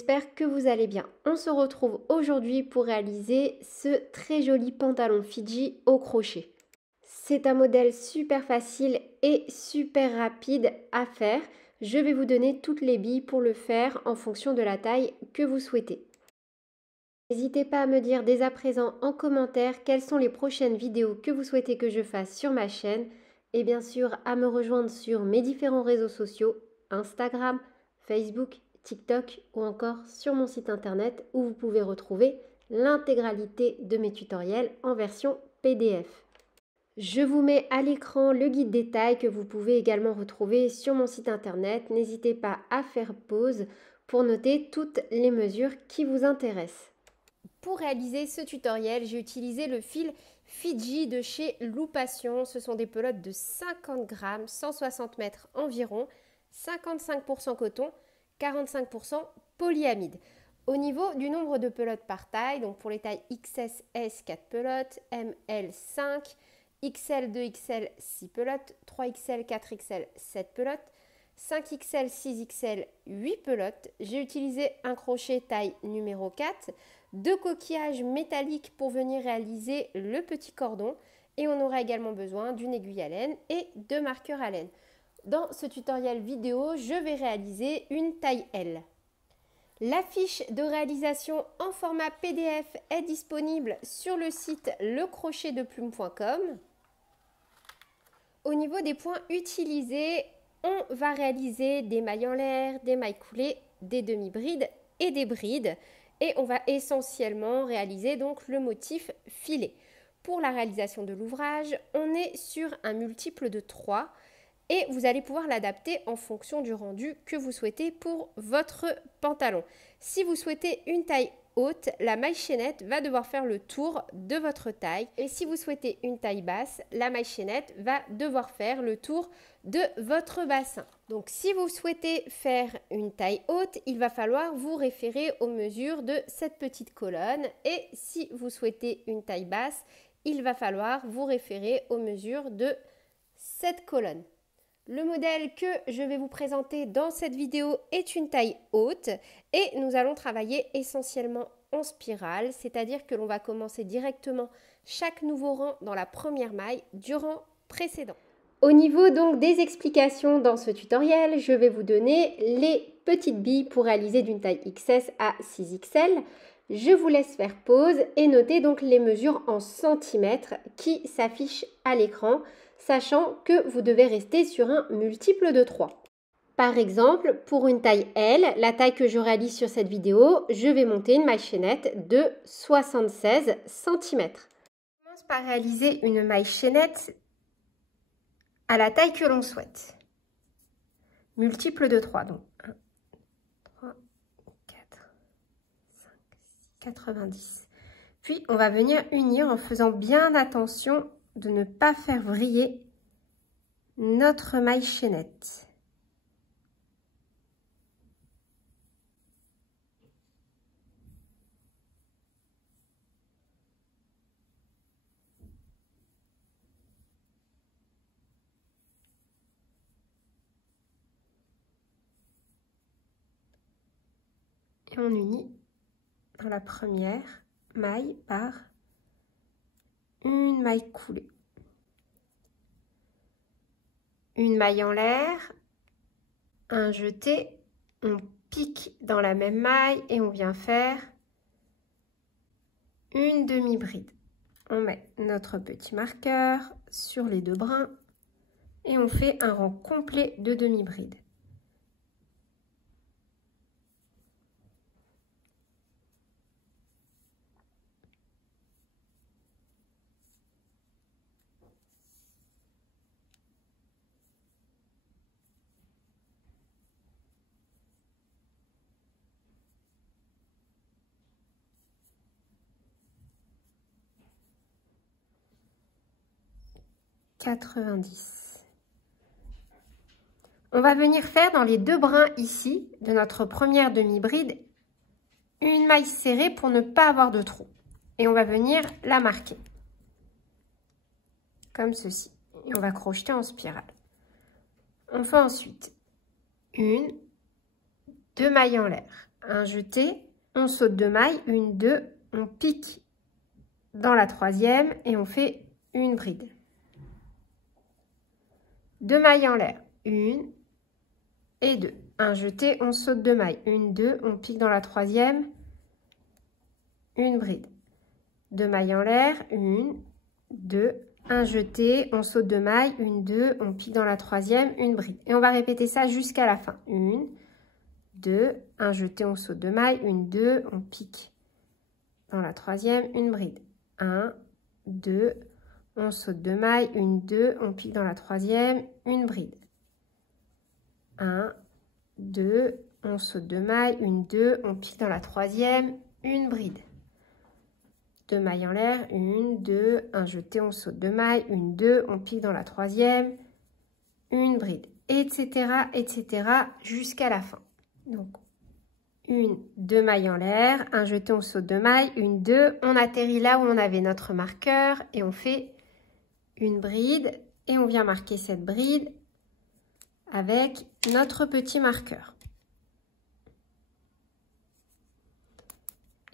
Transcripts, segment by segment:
j'espère que vous allez bien. On se retrouve aujourd'hui pour réaliser ce très joli pantalon Fidji au crochet. C'est un modèle super facile et super rapide à faire. Je vais vous donner toutes les billes pour le faire en fonction de la taille que vous souhaitez. N'hésitez pas à me dire dès à présent en commentaire quelles sont les prochaines vidéos que vous souhaitez que je fasse sur ma chaîne et bien sûr à me rejoindre sur mes différents réseaux sociaux, Instagram, Facebook, TikTok ou encore sur mon site internet où vous pouvez retrouver l'intégralité de mes tutoriels en version PDF. Je vous mets à l'écran le guide des tailles que vous pouvez également retrouver sur mon site internet. N'hésitez pas à faire pause pour noter toutes les mesures qui vous intéressent. Pour réaliser ce tutoriel, j'ai utilisé le fil Fidji de chez Loupation. Ce sont des pelotes de 50 grammes, 160 mètres environ, 55% coton, 45% polyamide. Au niveau du nombre de pelotes par taille, donc pour les tailles XS, S, 4 pelotes, ML, 5, XL, 2XL, 6 pelotes, 3XL, 4XL, 7 pelotes, 5XL, 6XL, 8 pelotes. J'ai utilisé un crochet taille numéro 4, 2 coquillages métalliques pour venir réaliser le petit cordon et on aura également besoin d'une aiguille à laine et de marqueurs à laine. Dans ce tutoriel vidéo, je vais réaliser une taille L. La fiche de réalisation en format PDF est disponible sur le site lecrochetdeplume.com. Au niveau des points utilisés, on va réaliser des mailles en l'air, des mailles coulées, des demi-brides et des brides. Et on va essentiellement réaliser donc le motif filet. Pour la réalisation de l'ouvrage, on est sur un multiple de 3 et vous allez pouvoir l'adapter en fonction du rendu que vous souhaitez pour votre pantalon. Si vous souhaitez une taille haute, la maille chaînette va devoir faire le tour de votre taille. Et si vous souhaitez une taille basse, la maille chaînette va devoir faire le tour de votre bassin. Donc si vous souhaitez faire une taille haute, il va falloir vous référer aux mesures de cette petite colonne. Et si vous souhaitez une taille basse, il va falloir vous référer aux mesures de cette colonne. Le modèle que je vais vous présenter dans cette vidéo est une taille haute et nous allons travailler essentiellement en spirale, c'est-à-dire que l'on va commencer directement chaque nouveau rang dans la première maille du rang précédent. Au niveau donc des explications dans ce tutoriel, je vais vous donner les petites billes pour réaliser d'une taille XS à 6XL. Je vous laisse faire pause et noter donc les mesures en centimètres qui s'affichent à l'écran, sachant que vous devez rester sur un multiple de 3. Par exemple, pour une taille L, la taille que je réalise sur cette vidéo, je vais monter une maille chaînette de 76 cm. On commence par réaliser une maille chaînette à la taille que l'on souhaite. Multiple de 3, donc 1, 3, 4, 5, 6, 90. Puis, on va venir unir en faisant bien attention de ne pas faire vriller notre maille chaînette. Et on unit dans la première maille par une maille coulée. Une maille en l'air, un jeté, on pique dans la même maille et on vient faire une demi-bride. On met notre petit marqueur sur les deux brins et on fait un rang complet de demi-bride. On va venir faire dans les deux brins ici de notre première demi-bride une maille serrée pour ne pas avoir de trou. Et on va venir la marquer comme ceci. Et on va crocheter en spirale. On fait ensuite une, deux mailles en l'air, un jeté, on saute 2 mailles, 1, 2, on pique dans la troisième et on fait une bride. 2 mailles en l'air, 1 et 2. Un jeté, on saute 2 mailles, 1, 2, on pique dans la troisième, une bride. 2 mailles en l'air, 1, 2, un jeté, on saute 2 mailles, 1, 2, on pique dans la troisième, une bride. Et on va répéter ça jusqu'à la fin. 1, 2, un jeté, on saute 2 mailles, 1, 2, on pique dans la troisième, une bride. 1, 2, on saute 2 mailles, 1, 2, on pique dans la troisième, une bride. 1, 2, on saute 2 mailles, 1, 2, on pique dans la troisième, une bride. 2 mailles en l'air, 1, 2, un jeté, on saute 2 mailles, 1, 2, on pique dans la troisième, une bride, etc., etc., jusqu'à la fin. Donc, 1, 2 mailles en l'air, un jeté, on saute 2 mailles, 1, 2, on atterrit là où on avait notre marqueur et on fait une bride et on vient marquer cette bride avec notre petit marqueur.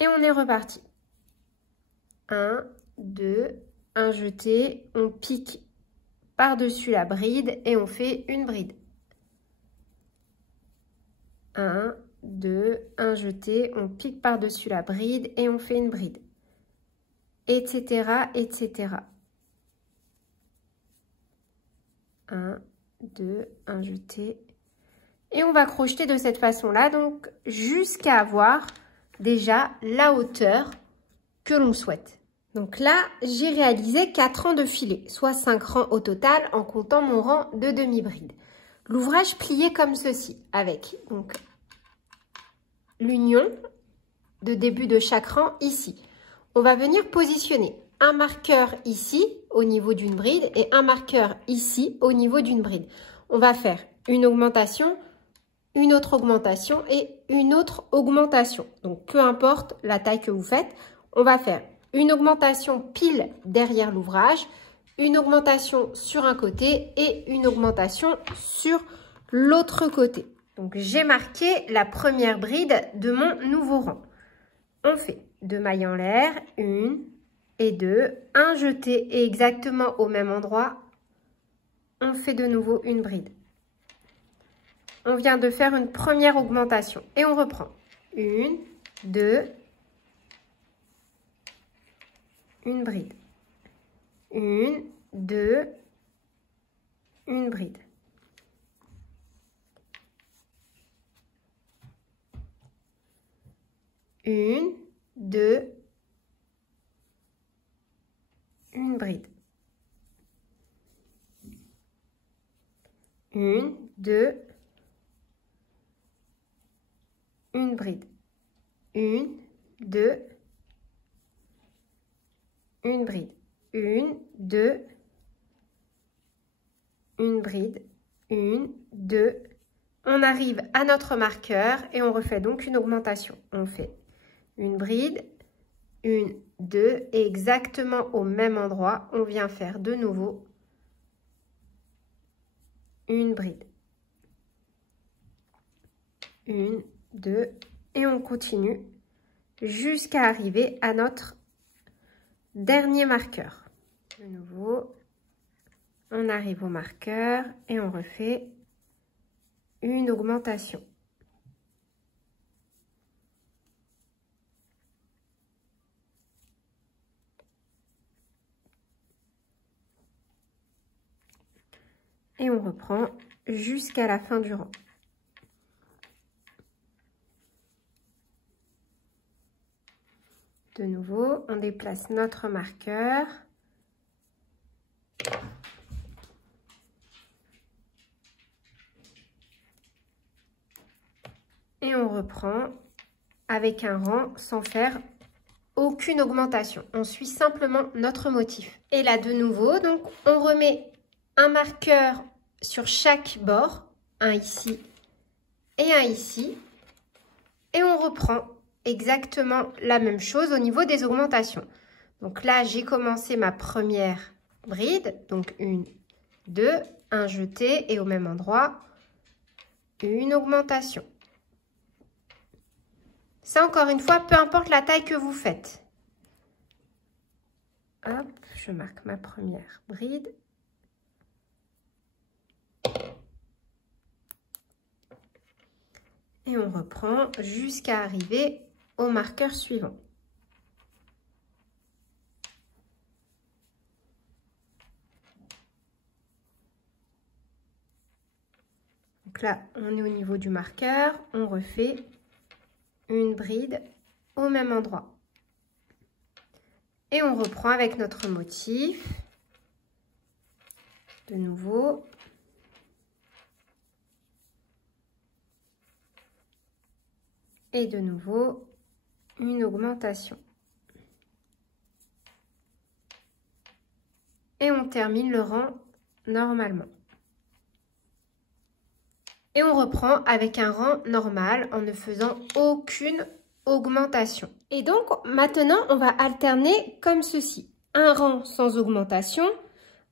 Et on est reparti. 1, 2, un jeté, on pique par-dessus la bride et on fait une bride. 1, 2, un jeté, on pique par-dessus la bride et on fait une bride. Etc., etc. 1, 2, un jeté. Et on va crocheter de cette façon-là, donc jusqu'à avoir déjà la hauteur que l'on souhaite. Donc là, j'ai réalisé 4 rangs de filets, soit 5 rangs au total en comptant mon rang de demi-bride. L'ouvrage plié comme ceci, avec donc l'union de début de chaque rang ici. On va venir positionner un marqueur ici au niveau d'une bride et un marqueur ici au niveau d'une bride. On va faire une augmentation, une autre augmentation et une autre augmentation. Donc peu importe la taille que vous faites, on va faire une augmentation pile derrière l'ouvrage, une augmentation sur un côté et une augmentation sur l'autre côté. Donc j'ai marqué la première bride de mon nouveau rang. On fait 2 mailles en l'air, 1 et 2, un jeté et exactement au même endroit, on fait de nouveau une bride. On vient de faire une première augmentation et on reprend. 1, 2, une bride. 1, 2, une bride. Une, 2, une bride. 1, 2, une bride. 1, 2, une bride. 1, 2, une bride. 1, 2. On arrive à notre marqueur et on refait donc une augmentation. On fait une bride, 1, 2 et exactement au même endroit, on vient faire de nouveau une bride. 1, 2 et on continue jusqu'à arriver à notre dernier marqueur. De nouveau, on arrive au marqueur et on refait une augmentation. Et on reprend jusqu'à la fin du rang. De nouveau, on déplace notre marqueur. Et on reprend avec un rang sans faire aucune augmentation. On suit simplement notre motif. Et là, de nouveau, donc, on remet un marqueur sur chaque bord, un ici et un ici, et on reprend exactement la même chose au niveau des augmentations. Donc là, j'ai commencé ma première bride, donc 1, 2, un jeté et au même endroit, une augmentation. Ça, encore une fois, peu importe la taille que vous faites. Hop, je marque ma première bride. Et on reprend jusqu'à arriver au marqueur suivant. Donc là, on est au niveau du marqueur, on refait une bride au même endroit. Et on reprend avec notre motif. De nouveau. Et de nouveau, une augmentation. Et on termine le rang normalement. Et on reprend avec un rang normal en ne faisant aucune augmentation. Et donc, maintenant, on va alterner comme ceci. Un rang sans augmentation,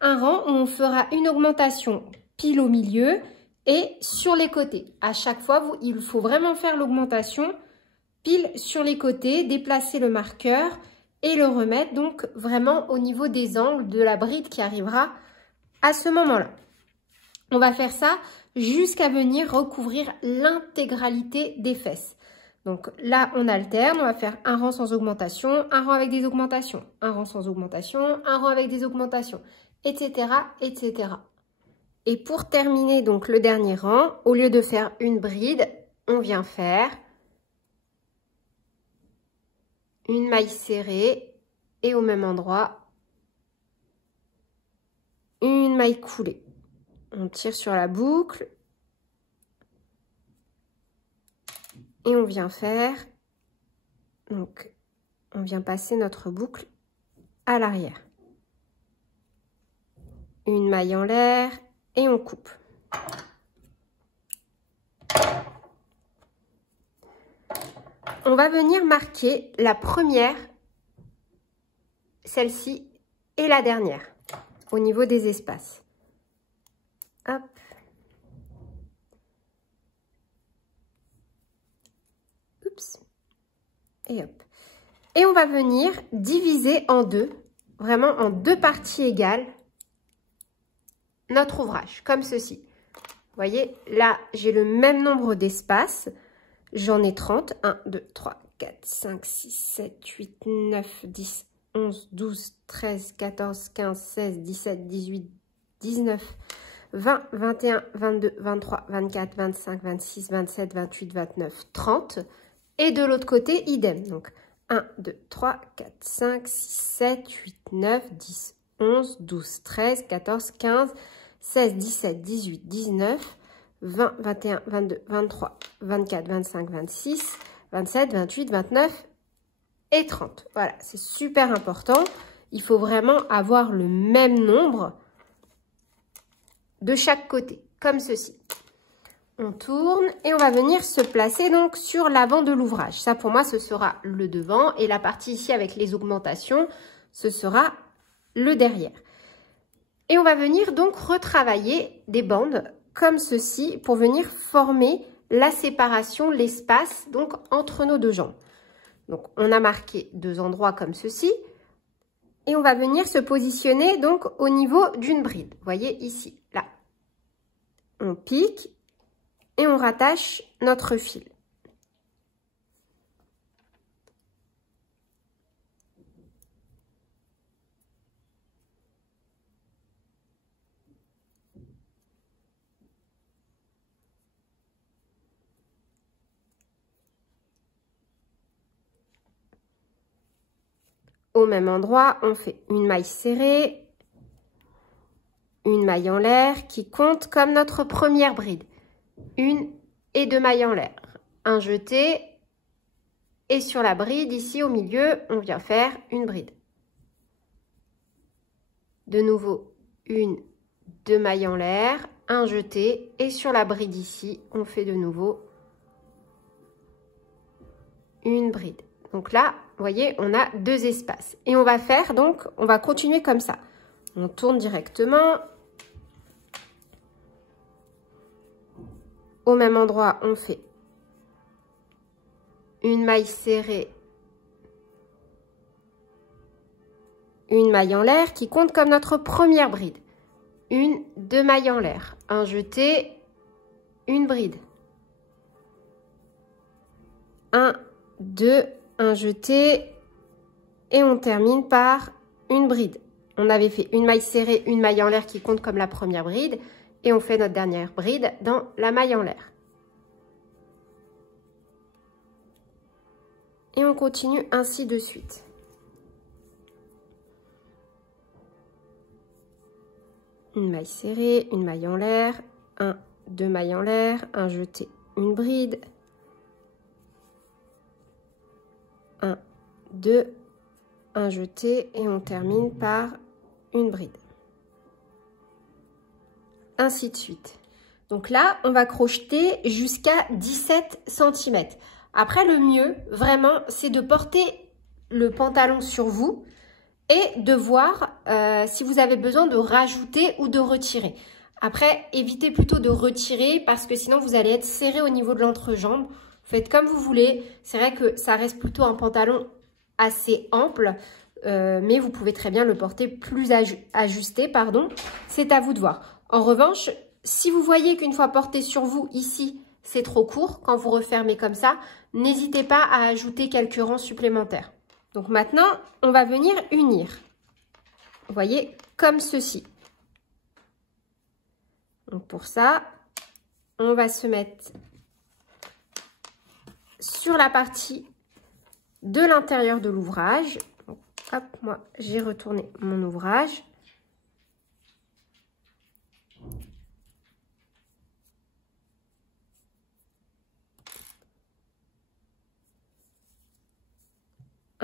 un rang où on fera une augmentation pile au milieu et sur les côtés. À chaque fois, il faut vraiment faire l'augmentation pile sur les côtés, déplacer le marqueur et le remettre donc vraiment au niveau des angles de la bride qui arrivera à ce moment-là. On va faire ça jusqu'à venir recouvrir l'intégralité des fesses. Donc là, on alterne, on va faire un rang sans augmentation, un rang avec des augmentations, un rang sans augmentation, un rang avec des augmentations, etc., etc. Et pour terminer donc le dernier rang, au lieu de faire une bride, on vient faire une maille serrée et au même endroit, une maille coulée. On tire sur la boucle et on vient faire, donc on vient passer notre boucle à l'arrière. Une maille en l'air et on coupe. On va venir marquer la première, celle-ci et la dernière au niveau des espaces. Hop. Oups. Et hop. Et on va venir diviser en deux, vraiment en deux parties égales, notre ouvrage, comme ceci. Vous voyez, là, j'ai le même nombre d'espaces. J'en ai 30. 1, 2, 3, 4, 5, 6, 7, 8, 9, 10, 11, 12, 13, 14, 15, 16, 17, 18, 19, 20, 21, 22, 23, 24, 25, 26, 27, 28, 29, 30. Et de l'autre côté, idem. Donc, 1, 2, 3, 4, 5, 6, 7, 8, 9, 10, 11, 12, 13, 14, 15, 16, 17, 18, 19, 20, 21, 22, 23, 24, 25, 26, 27, 28, 29 et 30. Voilà, c'est super important. Il faut vraiment avoir le même nombre de chaque côté, comme ceci. On tourne et on va venir se placer donc sur l'avant de l'ouvrage. Ça, pour moi, ce sera le devant et la partie ici avec les augmentations, ce sera le derrière. Et on va venir donc retravailler des bandes comme ceci pour venir former la séparation, l'espace donc entre nos deux jambes. Donc on a marqué deux endroits comme ceci et on va venir se positionner donc au niveau d'une bride. Vous voyez ici, là. On pique et on rattache notre fil. Au même endroit, on fait une maille serrée, une maille en l'air qui compte comme notre première bride. Une et deux mailles en l'air. Un jeté et sur la bride, ici au milieu, on vient faire une bride. De nouveau, une, deux mailles en l'air, un jeté et sur la bride ici, on fait de nouveau une bride. Donc là, vous voyez, on a deux espaces. Et on va faire donc, on va continuer comme ça. On tourne directement. Au même endroit, on fait une maille serrée, une maille en l'air qui compte comme notre première bride. Une, deux mailles en l'air, un jeté, une bride. Un, deux, un jeté et on termine par une bride. On avait fait une maille serrée, une maille en l'air qui compte comme la première bride et on fait notre dernière bride dans la maille en l'air. Et on continue ainsi de suite. Une maille serrée, une maille en l'air, un, deux mailles en l'air, un jeté, une bride. Un, deux, un jeté et on termine par une bride. Ainsi de suite. Donc là, on va crocheter jusqu'à 17 cm. Après, le mieux, vraiment, c'est de porter le pantalon sur vous et de voir si vous avez besoin de rajouter ou de retirer. Après, évitez plutôt de retirer parce que sinon, vous allez être serré au niveau de l'entrejambe. Faites comme vous voulez. C'est vrai que ça reste plutôt un pantalon assez ample, mais vous pouvez très bien le porter plus ajusté, pardon. C'est à vous de voir. En revanche, si vous voyez qu'une fois porté sur vous, ici, c'est trop court, quand vous refermez comme ça, n'hésitez pas à ajouter quelques rangs supplémentaires. Donc maintenant, on va venir unir. Vous voyez, comme ceci. Donc pour ça, on va se mettre sur la partie de l'intérieur de l'ouvrage. Hop, moi, j'ai retourné mon ouvrage.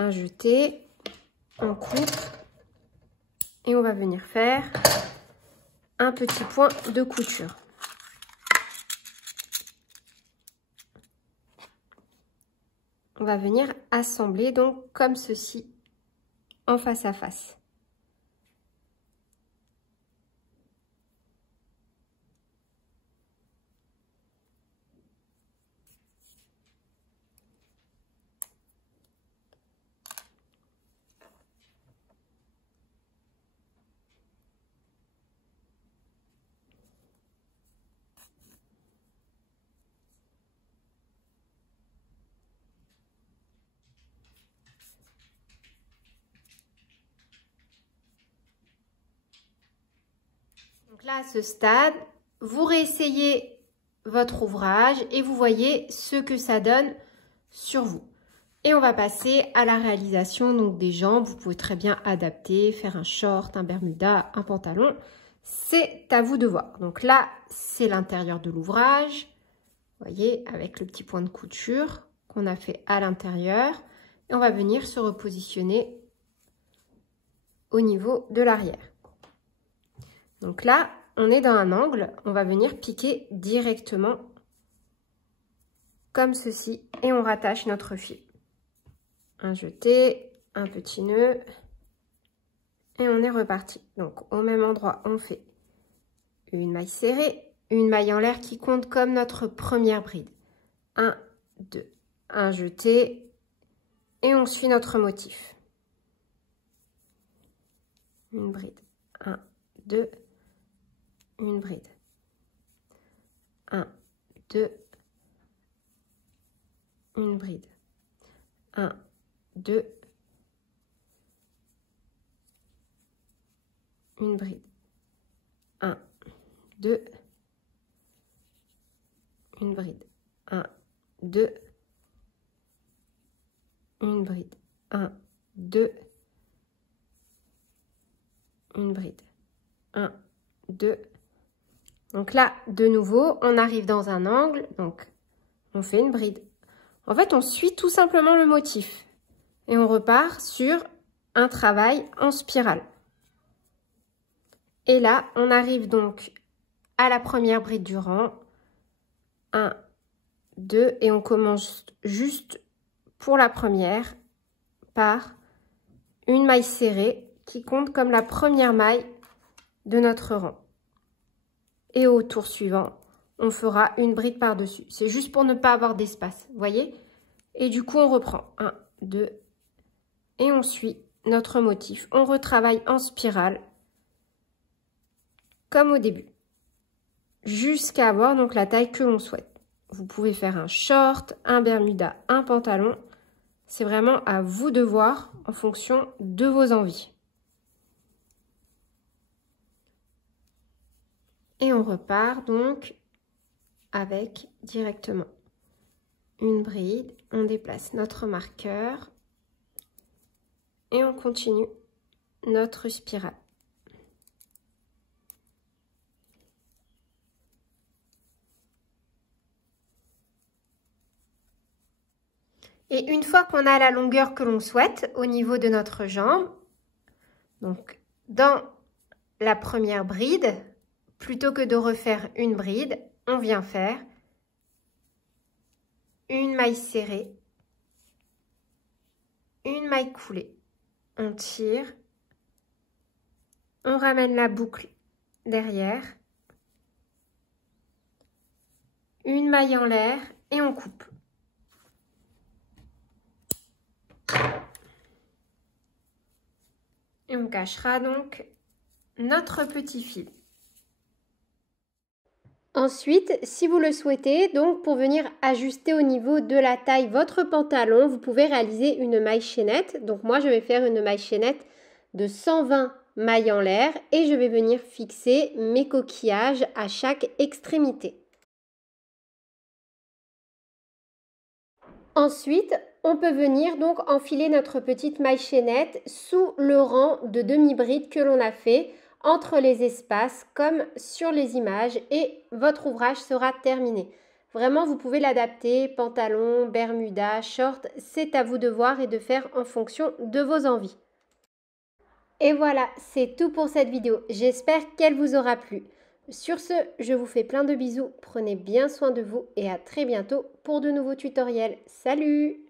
Un jeté, on coupe et on va venir faire un petit point de couture. On va venir assembler donc comme ceci en face à face. Donc là, à ce stade, vous réessayez votre ouvrage et vous voyez ce que ça donne sur vous. Et on va passer à la réalisation donc des jambes. Vous pouvez très bien adapter, faire un short, un bermuda, un pantalon. C'est à vous de voir. Donc là, c'est l'intérieur de l'ouvrage. Vous voyez, avec le petit point de couture qu'on a fait à l'intérieur. Et on va venir se repositionner au niveau de l'arrière. Donc là, on est dans un angle, on va venir piquer directement comme ceci et on rattache notre fil. Un jeté, un petit nœud et on est reparti. Donc au même endroit, on fait une maille serrée, une maille en l'air qui compte comme notre première bride. 1, 2, un jeté et on suit notre motif. Une bride, 1, 2, une bride. 1, 2, une bride. 1, 2, une bride. 1, 2, une bride. 1, 2, une bride. 1, 2, une bride. 1, 2. Donc là, de nouveau, on arrive dans un angle, donc on fait une bride. En fait, on suit tout simplement le motif et on repart sur un travail en spirale. Et là, on arrive donc à la première bride du rang. 1, 2 et on commence juste pour la première par une maille serrée qui compte comme la première maille de notre rang. Et au tour suivant, on fera une bride par-dessus. C'est juste pour ne pas avoir d'espace, vous voyez? Et du coup, on reprend 1, 2, et on suit notre motif. On retravaille en spirale, comme au début, jusqu'à avoir donc la taille que l'on souhaite. Vous pouvez faire un short, un bermuda, un pantalon. C'est vraiment à vous de voir en fonction de vos envies. Et on repart donc avec directement une bride. On déplace notre marqueur et on continue notre spirale. Et une fois qu'on a la longueur que l'on souhaite au niveau de notre jambe, donc dans la première bride, plutôt que de refaire une bride, on vient faire une maille serrée, une maille coulée. On tire, on ramène la boucle derrière, une maille en l'air et on coupe. Et on cachera donc notre petit fil. Ensuite, si vous le souhaitez, donc pour venir ajuster au niveau de la taille votre pantalon, vous pouvez réaliser une maille chaînette. Donc moi, je vais faire une maille chaînette de 120 mailles en l'air et je vais venir fixer mes coquillages à chaque extrémité. Ensuite, on peut venir donc enfiler notre petite maille chaînette sous le rang de demi-bride que l'on a fait entre les espaces comme sur les images et votre ouvrage sera terminé. Vraiment, vous pouvez l'adapter, pantalon, bermuda, short, c'est à vous de voir et de faire en fonction de vos envies. Et voilà, c'est tout pour cette vidéo. J'espère qu'elle vous aura plu. Sur ce, je vous fais plein de bisous, prenez bien soin de vous et à très bientôt pour de nouveaux tutoriels. Salut!